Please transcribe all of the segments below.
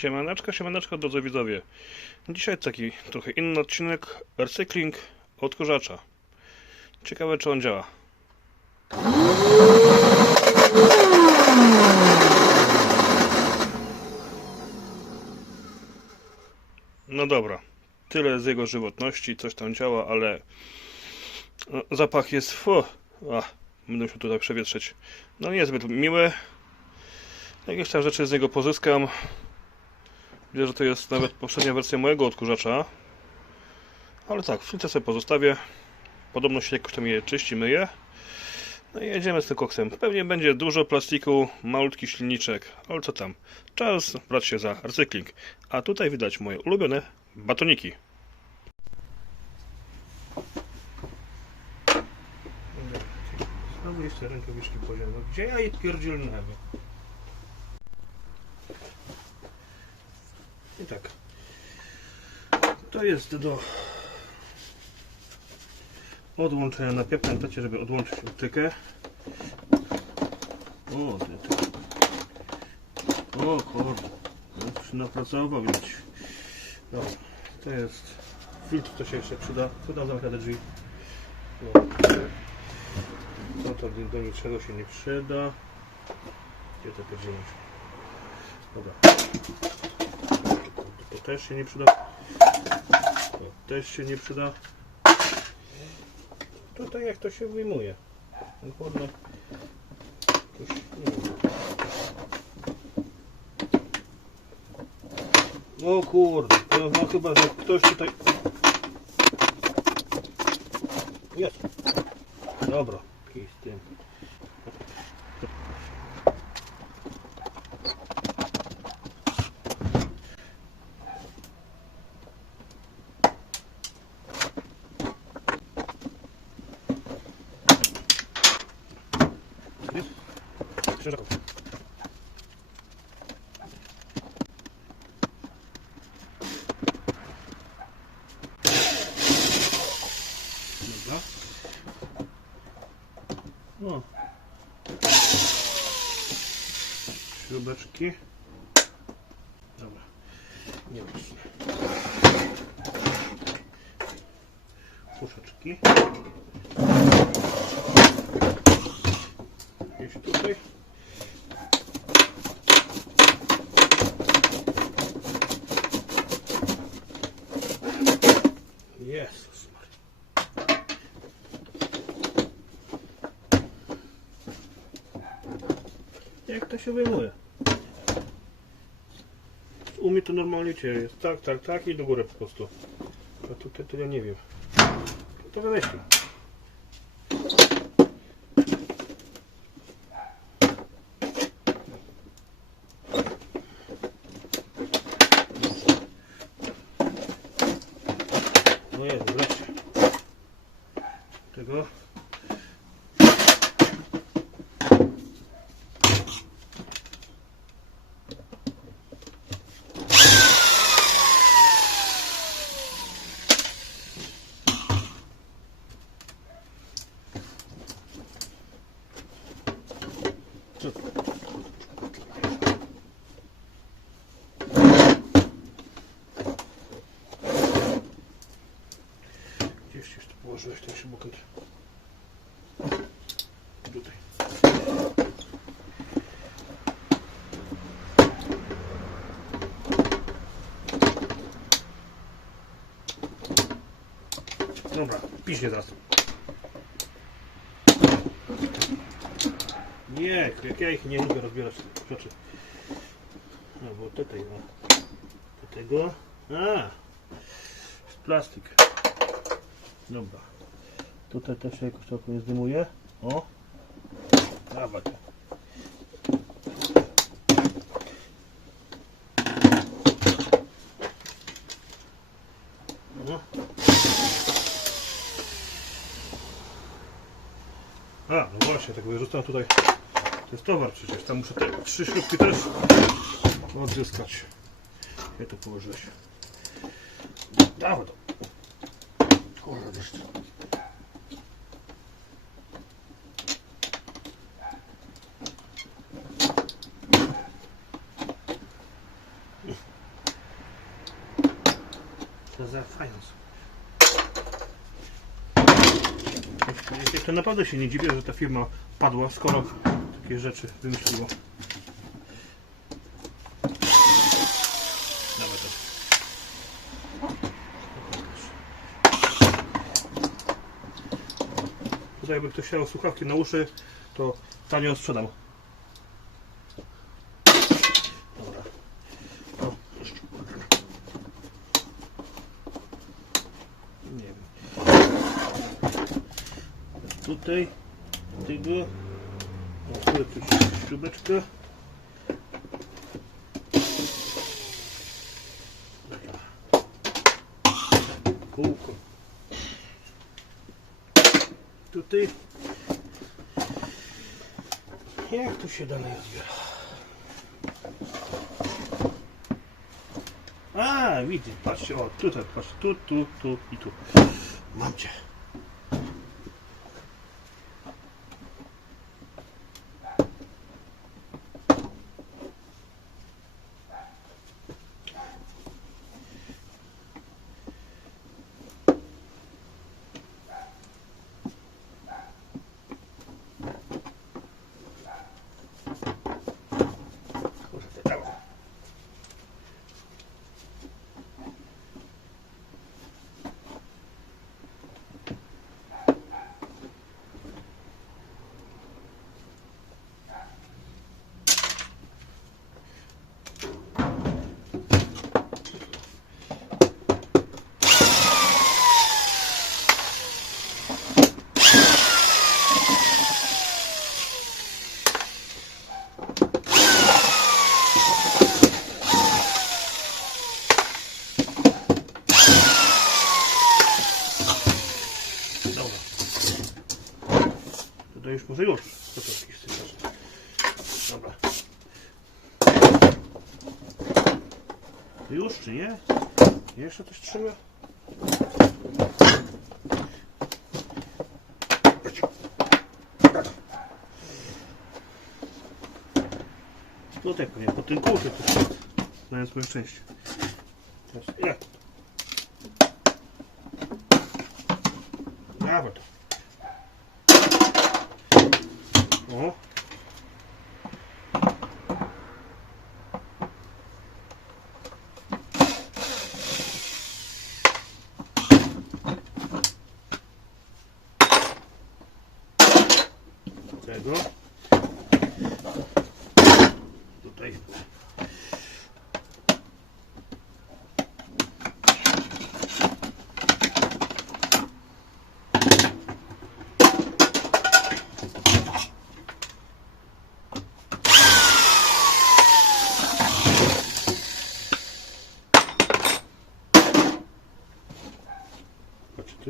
Siemaneczko, siemaneczko drodzy widzowie. Dzisiaj taki trochę inny odcinek recykling odkurzacza. Ciekawe czy on działa. No dobra, tyle z jego żywotności, coś tam działa, ale no, zapach jest fu. A, będę się tutaj przewietrzeć. No niezbyt miły. Jakieś tam rzeczy z niego pozyskam. Widzę, że to jest nawet poprzednia wersja mojego odkurzacza. Ale tak, filtr sobie pozostawię. Podobno się jakoś tam je czyści, myje. No i jedziemy z tym koksem. Pewnie będzie dużo plastiku, malutki silniczek, ale co tam. Czas brać się za recykling. A tutaj widać moje ulubione batoniki. Znowu jeszcze rękawiczki poziome. Gdzie ja je pierdzielnęły? I tak. To jest do odłączenia na pamiętajcie, żeby odłączyć utykę. O, ty. O kurde. No, napracował. Dobra. To jest filtr, to się jeszcze przyda. Co tam zamyka te drzwi? No. To to do niczego się nie przyda. Gdzie to pierdzielić? Dobra. To też się nie przyda. To też się nie przyda. Tutaj jak to się wyjmuje? No wiem. O kurde, to no chyba, że ktoś tutaj... Jest. Dobra, kij z tym. Jest? Krzyżaków. Dobra. O. Śrubeczki. Dobra. Nie. Puszeczki. Gdzieś tutaj. Jezus Maria. Jak to się wyjmuje? U mnie to normalnie cię jest tak, tak, tak i do góry po prostu. A tutaj to ja nie wiem. To wymyślił. No jest, wreszcie. Tego. Co to? Gdzieś tu położyłeś ten śrubokręt? Tutaj. Dobra, piśnie teraz. Nie, jak ja ich nie lubię rozbierać rzeczy. No bo tutaj, no. Do tego. A! Plastik. Dobra. Tutaj też się jakoś trochę nie zdymuje. O! Dawaj. A, no właśnie, tak wyrzucam tutaj. To jest towar przecież. Tam muszę te trzy śrubki też odzyskać. Ja to położyłeś. Dawaj to. Kurde, jeszcze. Co za fajans. Ja- ja To naprawdę się nie dziwię, że ta firma padła, skoro takie rzeczy wymyśliło. Dawaj to. Tutaj jakby ktoś chciał słuchawki na uszy, to tanio sprzedam. Dobra. O, jeszcze. Nie wiem. Tutaj tego. Tu jakieś śrubeczka. Kółko. Tutaj. Jak tu się dalej odbiera? A, widzę, patrzcie, o, tutaj, patrz, tu, tu, tu i tu. Mam cię. Kurde, dawaj. Dobra. Tutaj już może już. Co to jakiś sypiasz? Dobra. Już czy nie? Jeszcze coś trzeba? Tutaj pewnie, po tym kółce to. Znając moje szczęście. Teraz ile? Dawaj to. O. Tego.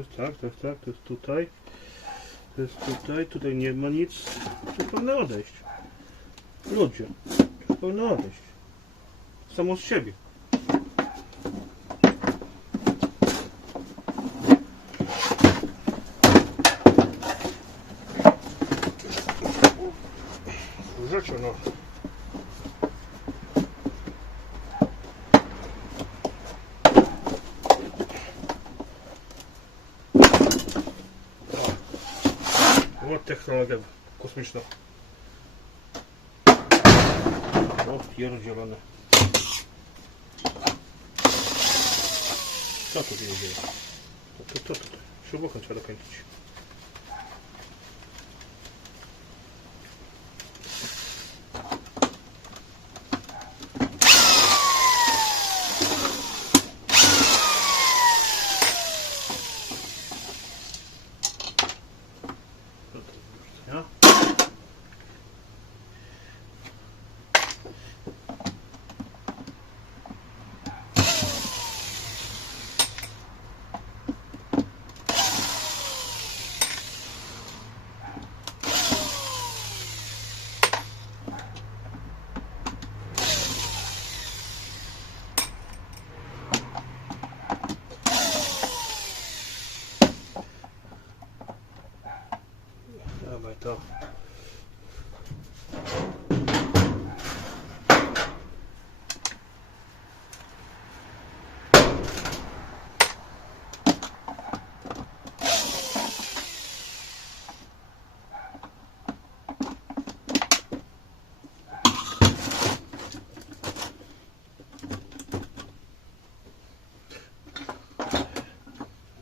Jest tak, tak, tak, to jest tutaj. To jest tutaj, tutaj nie ma nic. To powinno odejść. Ludzie, powinno odejść. Samo z siebie. Rzeczy, no. O, technologia kosmiczna. O, pierdzielone. Co tu się dzieje? To, to, to, to. Śrubokręt trzeba dokręcić. To to już, ja?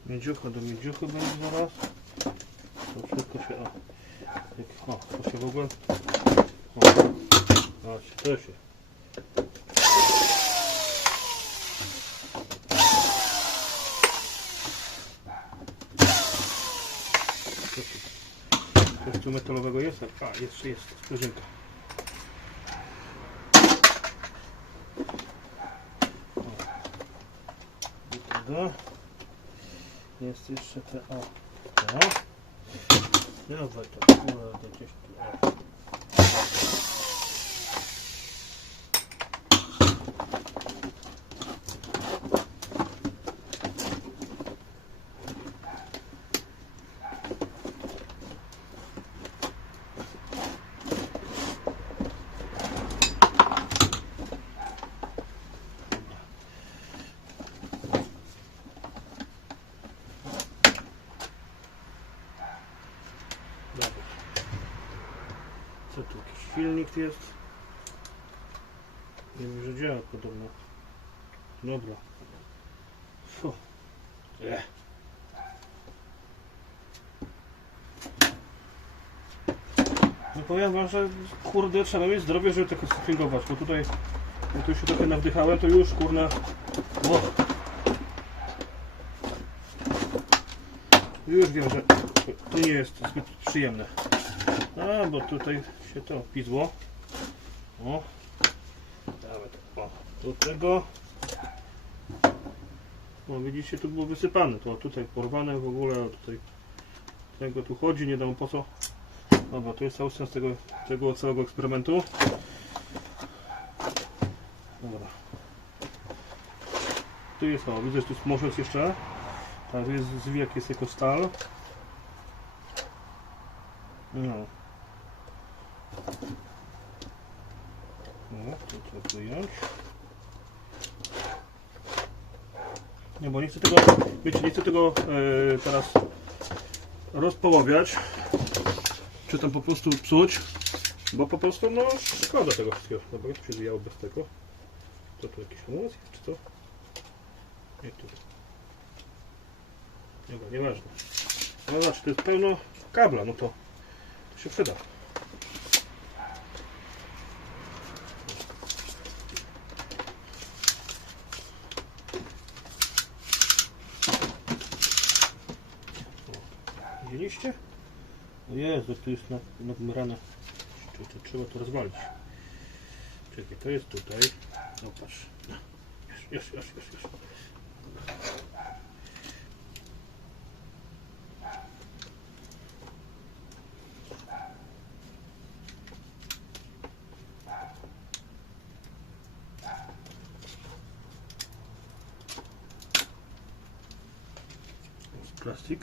Miedziucha do miedziuchy będzie zaraz. To wszystko się... O, jak, o to się w ogóle... O, właśnie, to się... Coś tu metalowego jest? A, jeszcze jest sprężynka. Dobra. Jest jeszcze te o. o. No we to kurde gdzieś tu. O. Dobra. Co tu? Jakiś silnik jest? Nie wiem, że działa podobno. Dobra. Fu. Ech. No powiem wam, że kurde trzeba mieć zdrowie, żeby tak spingować, bo tutaj jak tu się trochę nawdychałem, to już kurna. O. Już wiem, że to nie jest zbyt przyjemne. A, bo tutaj się to pizło. O. Dawaj tak, o. Do tego. No widzicie, tu było wysypane. To tutaj porwane w ogóle. Tutaj tego tu chodzi, nie wiem po co. Dobra, to jest cały sens tego, tego całego eksperymentu. Dobra. Tu jest, o, widzę, tu jest jeszcze. Tak, tu jest zwijak, jest jako stal. No. No, to wyjąć. Nie, bo nie chcę tego, wiecie, nie chcę tego e, teraz rozpoławiać, czy tam po prostu psuć, bo po prostu, no, szkoda tego wszystkiego. Dobra, jak się zwijało bez tego. To tu jakiś hamulec jest, czy co? Nie, tu. Dobra, nieważne. No zobacz, to jest pełno kabla, no to, to się przyda. Widzieliście? O Jezu, tu jest na- nadmrane. Czy to trzeba to rozwalić? Czekaj, to jest tutaj. No patrz. No. Już, już, już, już, już. Jest plastik.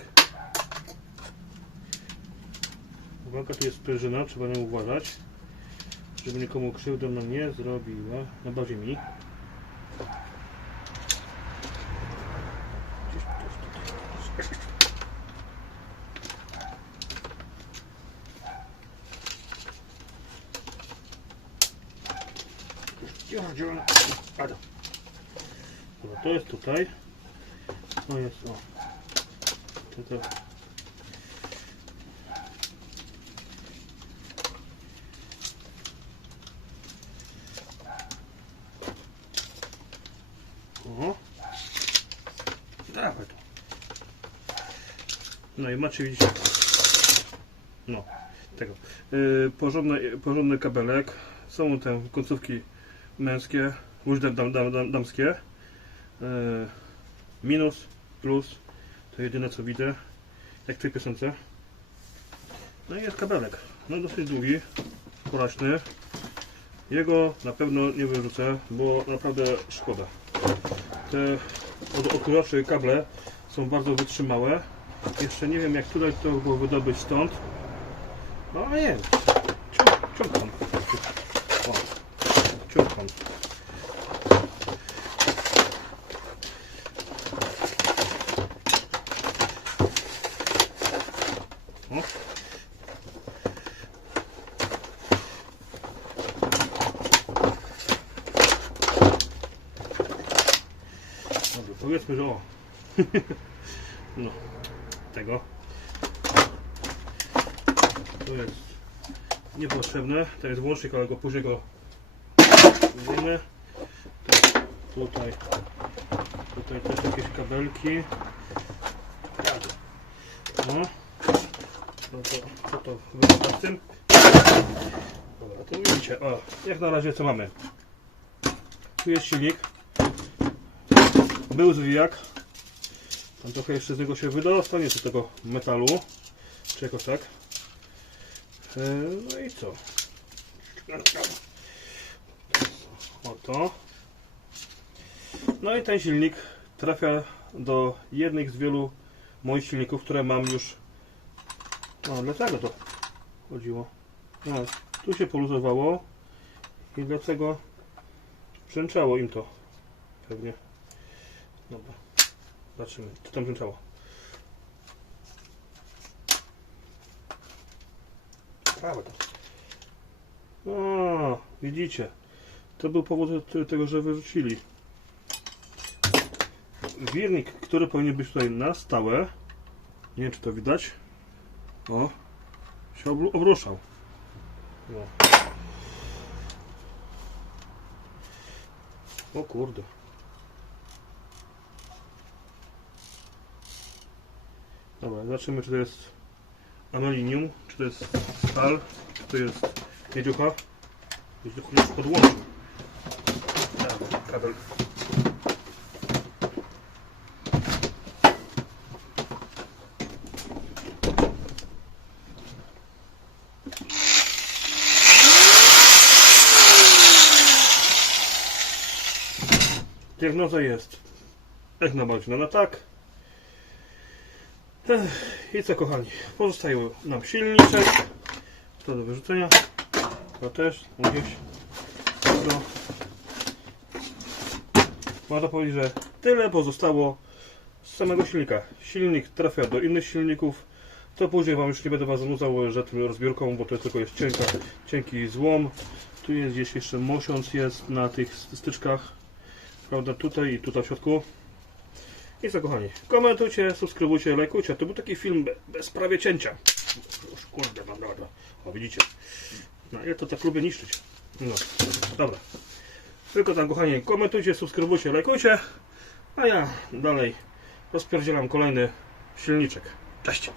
Uwaga, tu jest sprężyna, trzeba nią uważać, żeby nikomu krzywdę nam nie zrobiła. Na bazie mi. Dobra, to jest tutaj. To jest o. To. O. Dawaj tu. No i macie widzicie. No, tego. Yy, porządny, porządny kabelek. Są te końcówki męskie, już dam, dam, dam, dam, damskie. Yy, minus, plus. To jedyne co widzę. Jak w tej piosence. No i jest kabelek. No dosyć długi, poraźny. Jego na pewno nie wyrzucę, bo naprawdę szkoda. Te od okulaczy kable są bardzo wytrzymałe. Jeszcze nie wiem jak tutaj to było wydobyć stąd. No a. Cią- Ciągam. O. Dobra, powiedzmy, że o. tego. To jest niepotrzebne. To jest włącznik, ale go później go zdejmę. Tak, tutaj, tutaj też jakieś kabelki. No. No to, co to wygląda z tym? Dobra, to widzicie, o, jak na razie co mamy? Tu jest silnik. Był zwijak. Tam trochę jeszcze z niego się wydostał, nie z tego metalu. Czy jakoś tak. E, No i co? Oto. No i ten silnik trafia do jednych z wielu moich silników, które mam już. No, dlaczego to chodziło? No, tu się poluzowało i dlaczego brzęczało im to pewnie. Dobra, zobaczymy, co tam brzęczało. Prawe to. O, widzicie. To był powód te- tego, że wyrzucili. Wirnik, który powinien być tutaj na stałe. Nie wiem, czy to widać. O, się obru- obruszał. No. O kurde. Dobra, zobaczymy czy to jest aluminium, czy to jest stal, czy to jest miedziucha. Miedziucha podłączył. Dobra, kabel. Diagnoza jest jak najbardziej na tak. I co kochani, pozostaje nam silniczek. To do wyrzucenia. To też gdzieś. No. Można powiedzieć, że tyle pozostało z samego silnika. Silnik trafia do innych silników. To później Wam już nie będę Was zanudzał że tym rozbiórką, bo to tylko jest cienka, cienki złom. Tu jest gdzieś jeszcze mosiąc jest na tych styczkach. Prawda, tutaj i tutaj w środku. I co kochani, komentujcie, subskrybujcie, lajkujcie. To był taki film be- bez prawie cięcia. Już kurde, mam radę. O, widzicie. No, ja to tak lubię niszczyć. No, dobra. Tylko tam kochani, komentujcie, subskrybujcie, lajkujcie. A ja dalej rozpierdzielam kolejny silniczek. Cześć!